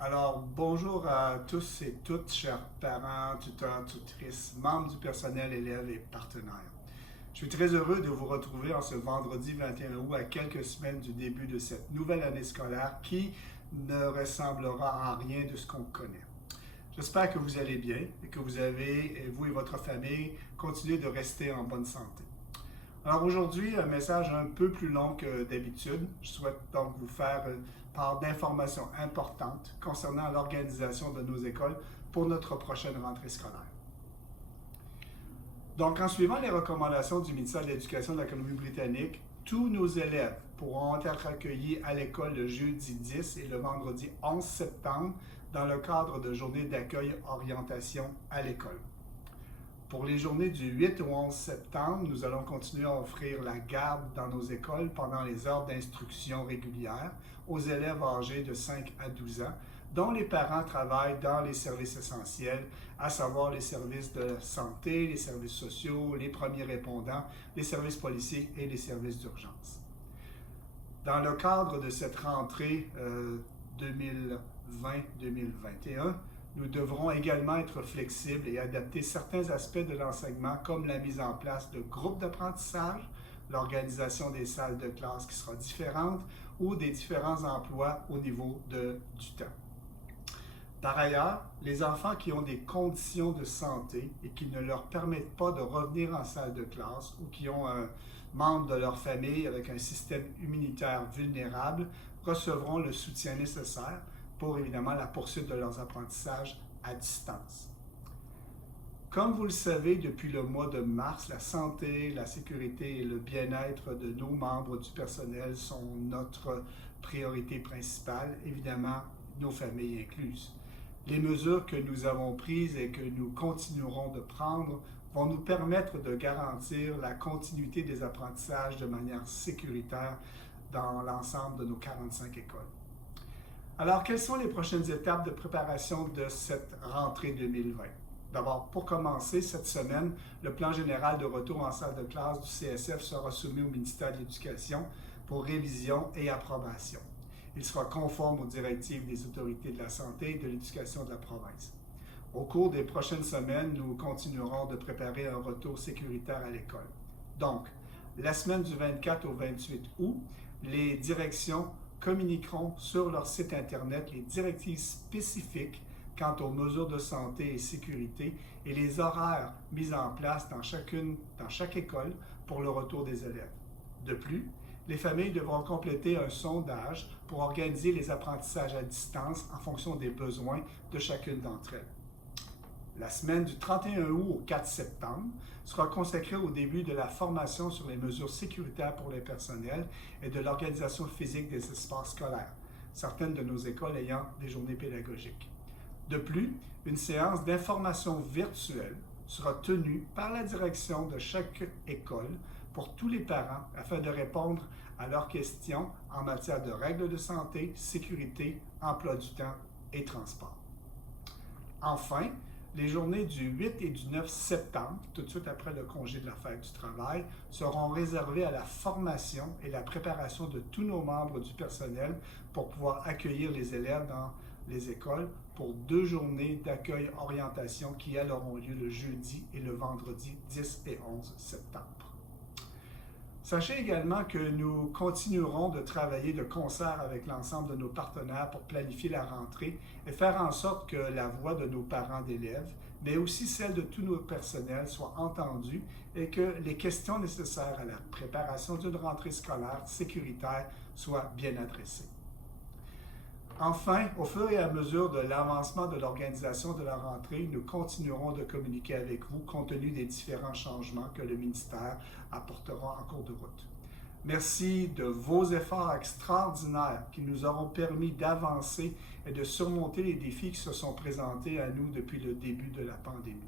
Alors, bonjour à tous et toutes, chers parents, tuteurs, tutrices, membres du personnel, élèves et partenaires. Je suis très heureux de vous retrouver en ce vendredi 21 août à quelques semaines du début de cette nouvelle année scolaire qui ne ressemblera à rien de ce qu'on connaît. J'espère que vous allez bien et que vous avez, vous et votre famille, continué de rester en bonne santé. Alors aujourd'hui, un message un peu plus long que d'habitude. Je souhaite donc vous faire part d'informations importantes concernant l'organisation de nos écoles pour notre prochaine rentrée scolaire. Donc, en suivant les recommandations du ministère de l'Éducation de la Colombie-Britannique, tous nos élèves pourront être accueillis à l'école le jeudi 10 et le vendredi 11 septembre dans le cadre de journées d'accueil orientation à l'école. Pour les journées du 8 au 11 septembre, nous allons continuer à offrir la garde dans nos écoles pendant les heures d'instruction régulières aux élèves âgés de 5 à 12 ans, dont les parents travaillent dans les services essentiels, à savoir les services de santé, les services sociaux, les premiers répondants, les services policiers et les services d'urgence. Dans le cadre de cette rentrée 2020-2021, nous devrons également être flexibles et adapter certains aspects de l'enseignement, comme la mise en place de groupes d'apprentissage, l'organisation des salles de classe qui sera différente ou des différents emplois au niveau du temps. Par ailleurs, les enfants qui ont des conditions de santé et qui ne leur permettent pas de revenir en salle de classe ou qui ont un membre de leur famille avec un système immunitaire vulnérable recevront le soutien nécessaire pour évidemment la poursuite de leurs apprentissages à distance. Comme vous le savez, depuis le mois de mars, la santé, la sécurité et le bien-être de nos membres du personnel sont notre priorité principale, évidemment nos familles incluses. Les mesures que nous avons prises et que nous continuerons de prendre vont nous permettre de garantir la continuité des apprentissages de manière sécuritaire dans l'ensemble de nos 45 écoles. Alors, quelles sont les prochaines étapes de préparation de cette rentrée 2020? D'abord, pour commencer, cette semaine, le plan général de retour en salle de classe du CSF sera soumis au ministère de l'Éducation pour révision et approbation. Il sera conforme aux directives des autorités de la santé et de l'éducation de la province. Au cours des prochaines semaines, nous continuerons de préparer un retour sécuritaire à l'école. Donc, la semaine du 24 au 28 août, les directions communiqueront sur leur site Internet les directives spécifiques quant aux mesures de santé et sécurité et les horaires mis en place dans chaque école pour le retour des élèves. De plus, les familles devront compléter un sondage pour organiser les apprentissages à distance en fonction des besoins de chacune d'entre elles. La semaine du 31 août au 4 septembre sera consacrée au début de la formation sur les mesures sécuritaires pour les personnels et de l'organisation physique des espaces scolaires, certaines de nos écoles ayant des journées pédagogiques. De plus, une séance d'information virtuelle sera tenue par la direction de chaque école pour tous les parents afin de répondre à leurs questions en matière de règles de santé, sécurité, emploi du temps et transport. Enfin, les journées du 8 et du 9 septembre, tout de suite après le congé de la fête du travail, seront réservées à la formation et la préparation de tous nos membres du personnel pour pouvoir accueillir les élèves dans les écoles pour 2 journées d'accueil-orientation qui, elles, auront lieu le jeudi et le vendredi 10 et 11 septembre. Sachez également que nous continuerons de travailler de concert avec l'ensemble de nos partenaires pour planifier la rentrée et faire en sorte que la voix de nos parents d'élèves, mais aussi celle de tous nos personnels, soit entendue et que les questions nécessaires à la préparation d'une rentrée scolaire sécuritaire soient bien adressées. Enfin, au fur et à mesure de l'avancement de l'organisation de la rentrée, nous continuerons de communiquer avec vous compte tenu des différents changements que le ministère apportera en cours de route. Merci de vos efforts extraordinaires qui nous auront permis d'avancer et de surmonter les défis qui se sont présentés à nous depuis le début de la pandémie.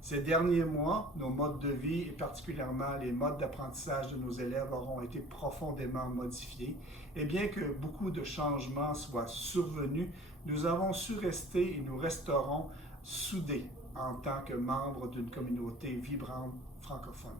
Ces derniers mois, nos modes de vie et particulièrement les modes d'apprentissage de nos élèves auront été profondément modifiés. Et bien que beaucoup de changements soient survenus, nous avons su rester et nous resterons soudés en tant que membres d'une communauté vibrante francophone.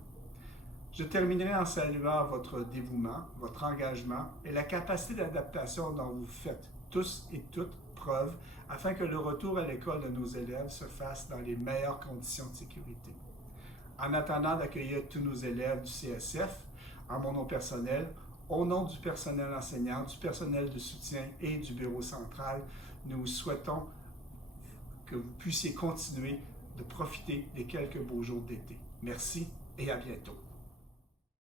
Je terminerai en saluant votre dévouement, votre engagement et la capacité d'adaptation dont vous faites tous et toutes épreuves afin que le retour à l'école de nos élèves se fasse dans les meilleures conditions de sécurité. En attendant d'accueillir tous nos élèves du CSF, en mon nom personnel, au nom du personnel enseignant, du personnel de soutien et du bureau central, nous souhaitons que vous puissiez continuer de profiter des quelques beaux jours d'été. Merci et à bientôt.